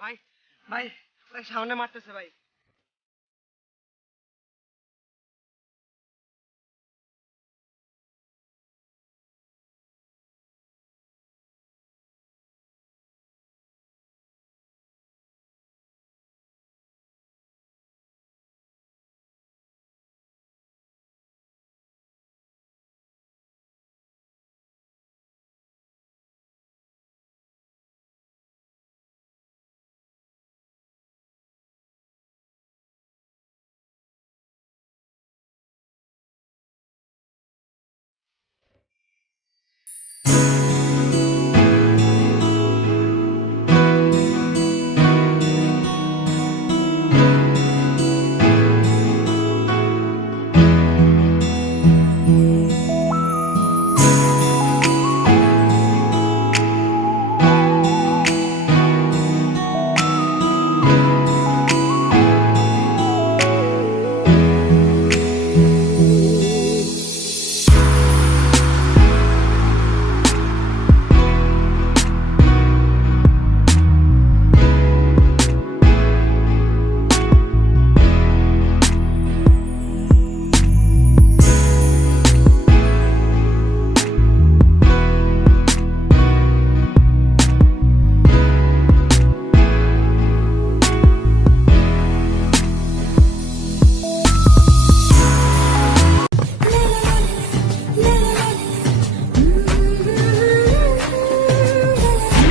ভাই ভাই ভাই সামনে মারতেছে ভাই।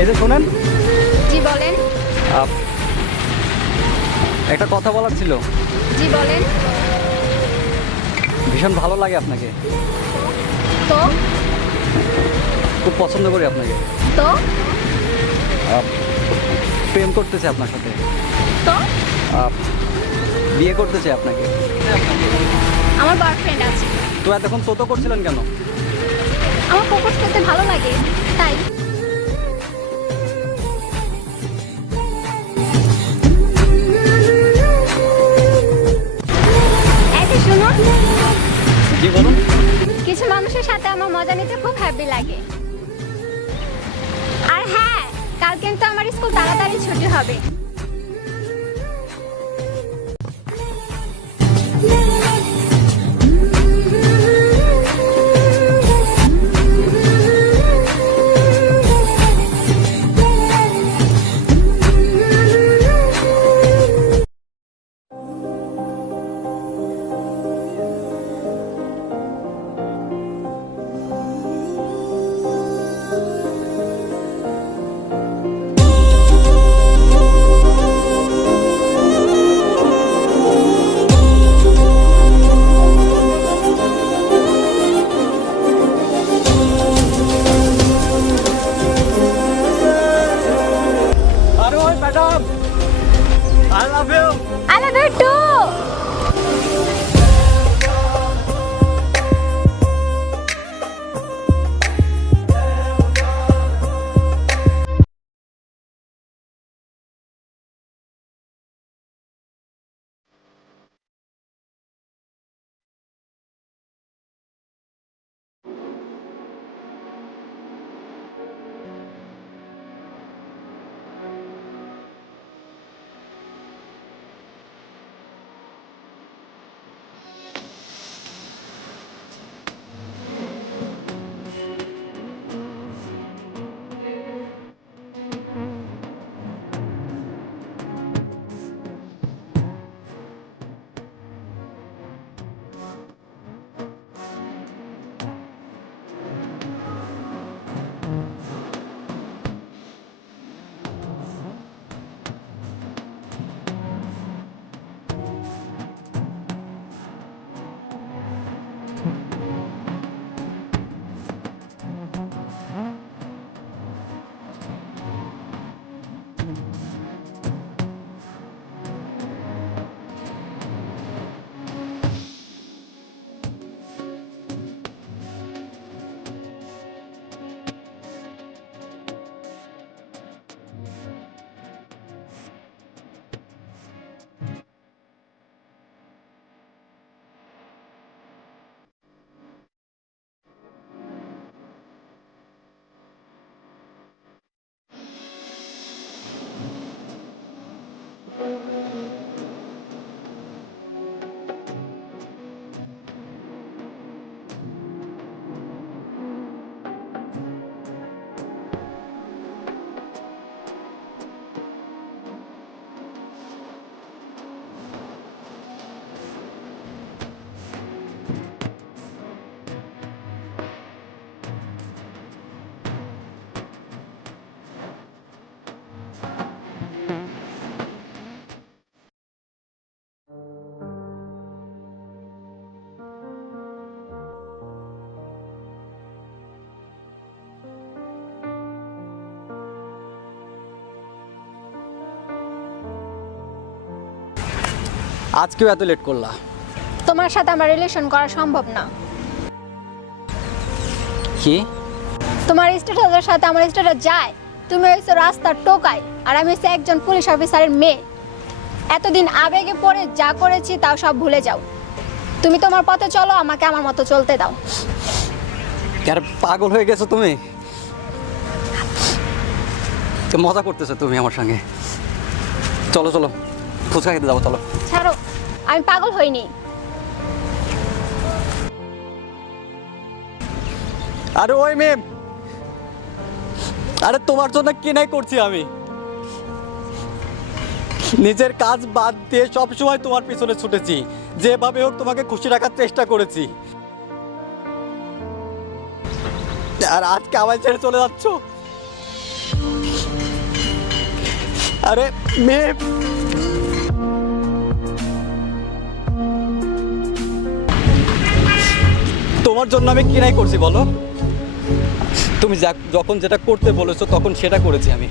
এই যে শোনেন, জি বলেন। একটা কথা বলার ছিল। জি বলেন। ভীষণ ভালো লাগে আপনাকে, তো খুব পছন্দ করি আপনাকে। তো প্রেম করতেছে আপনার সাথে, তো বিয়ে করতে চাই আপনাকে। আমার বয়ফ্রেন্ড আছে। তো এতক্ষণ তো করছিলেন কেন? আমার প্রপোজ করতে ভালো লাগে তাই। এই যে শুনুন, জি বলুন। কিছু মানুষের সাথে আমার মজা নিতে খুব হ্যাপি লাগে। আর হ্যাঁ, কাল কিন্তু আমার স্কুল তাড়াতাড়ি ছুটি হবে। আরে ওই madam, I love you. I love you too. আজকেও এত লেট করলা? তোমার সাথে আমার রিলেশন করা সম্ভব না। কি? তোমার স্ট্যাটাসের সাথে আমার স্ট্যাটাস যায়। তুমি হইছো রাস্তার টোকাই, আর আমি হইছি একজন পুলিশ অফিসারের মেয়ে। এতদিন আবেগে পড়ে যা করেছি তাও সব ভুলে যাও। তুমি তোমার পথে চলো, আমাকে আমার মতো চলতে দাও। আর পাগল হয়ে গেছো তুমি? মজা করতেছো তুমি আমার সঙ্গে? চলো চলো, ফুচকা খেতে যাবো, চলো। ছাড়ো, আমি পাগল হইনি। আরে ওই মেম, আরে তোমার জন্য কি নাই করছি আমি। নিজের কাজ বাদ দিয়ে সব সময় তোমার পিছনে ছুটেছি, যেভাবে হোক তোমাকে খুশি রাখার চেষ্টা করেছি। আর আজকে আমায় ছেড়ে চলে যাচ্ছ? আরে মেম, তোমার জন্য আমি কি নাই করছি বলো? তুমি যখন যেটা করতে বলেছো তখন সেটা করেছি আমি।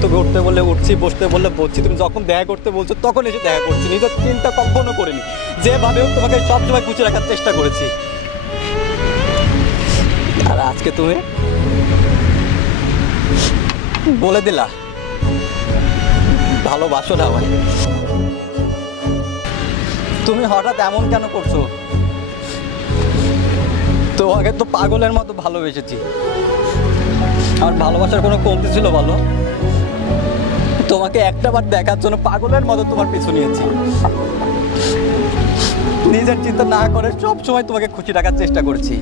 তুমি উঠতে বললে উঠছি, বসতে বললে বসছি। তুমি যখন দেখা করতে বলছো তখন এসে দেখা করছি। নিজের চিন্তা কখনো করিনি। যেভাবে হোক তোমাকে সবসময় খুশি রাখার চেষ্টা করেছি। আর আজকে তুমি বলে দিলা ভালোবাসো না ভাই। তুমি হঠাৎ এমন কেন করছো? তোমাকে তো পাগলের মতো ভালোবেসেছি। আমার ভালোবাসার কোনো কমতি ছিল বলো? তোমাকে একটা বার দেখার জন্য পাগলের মতো তোমার পিছু নিয়েছি। নিজের চিন্তা না করে সব সময় তোমাকে খুশি রাখার চেষ্টা করছি।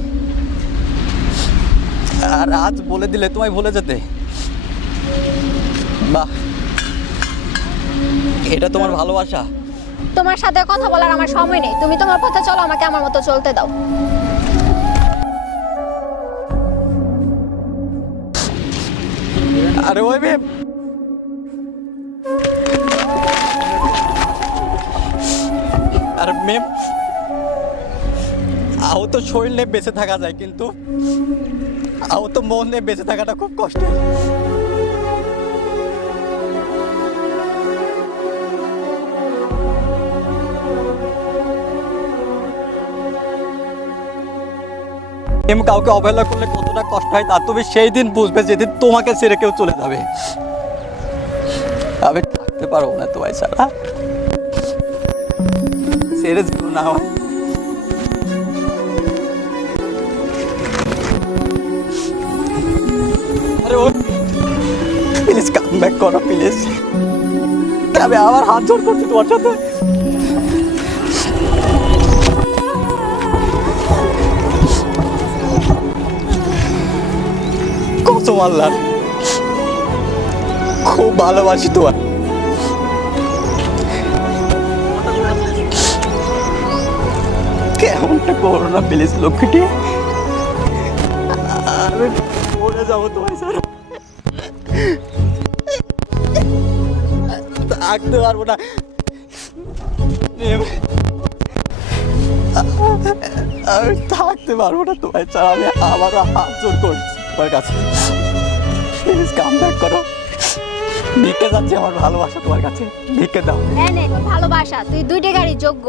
আর আজ বলে দিলে তোমায় ভুলে যেতে? বাহ, এটা তোমার ভালোবাসা? তোমার সাথে কথা বলার আমার সময় নেই। তুমি তোমার পথে চলো, আমাকে আমার মতো চলতে দাও। আরে ওই মেম, আর মেম, আহত শরীর নিয়ে বেঁচে থাকা যায়, কিন্তু আহত মন নিয়ে বেঁচে থাকাটা খুব কষ্টের। কাউকে অবহেলা করলে কতটা কষ্ট হয় তা তুমি সেই দিন বুঝবে যেদিন তোমাকে ছেড়ে কেউ চলে যাবে। আমি থাকতে পারবো না তোমায় ছাড়া। ছেড়ে যেও না হয়। আরে ও প্লিজ কাম ব্যাক করো প্লিজ। আমি আবার হাত জোড় করছি তোমার সাথে। কসম আল্লাহর, খুব ভালোবাসি তোমার। কেমনটা করো না প্লিজ লক্ষ্মীটি। আমি মরে যাবো তোমায় স্যার, থাকতে পারবো না। আমি থাকতে পারবো না তোমায় ছাড়া। আমি আবারও হাত জোর করছি তোমার কাছে, প্লিজ কাম ব্যাক করো। ভিক্ষে যাচ্ছে আমার ভালোবাসা তোমার কাছে, ভিক্ষে দাও। ভালোবাসা তুই দুইটা গাড়ি যোগ্য।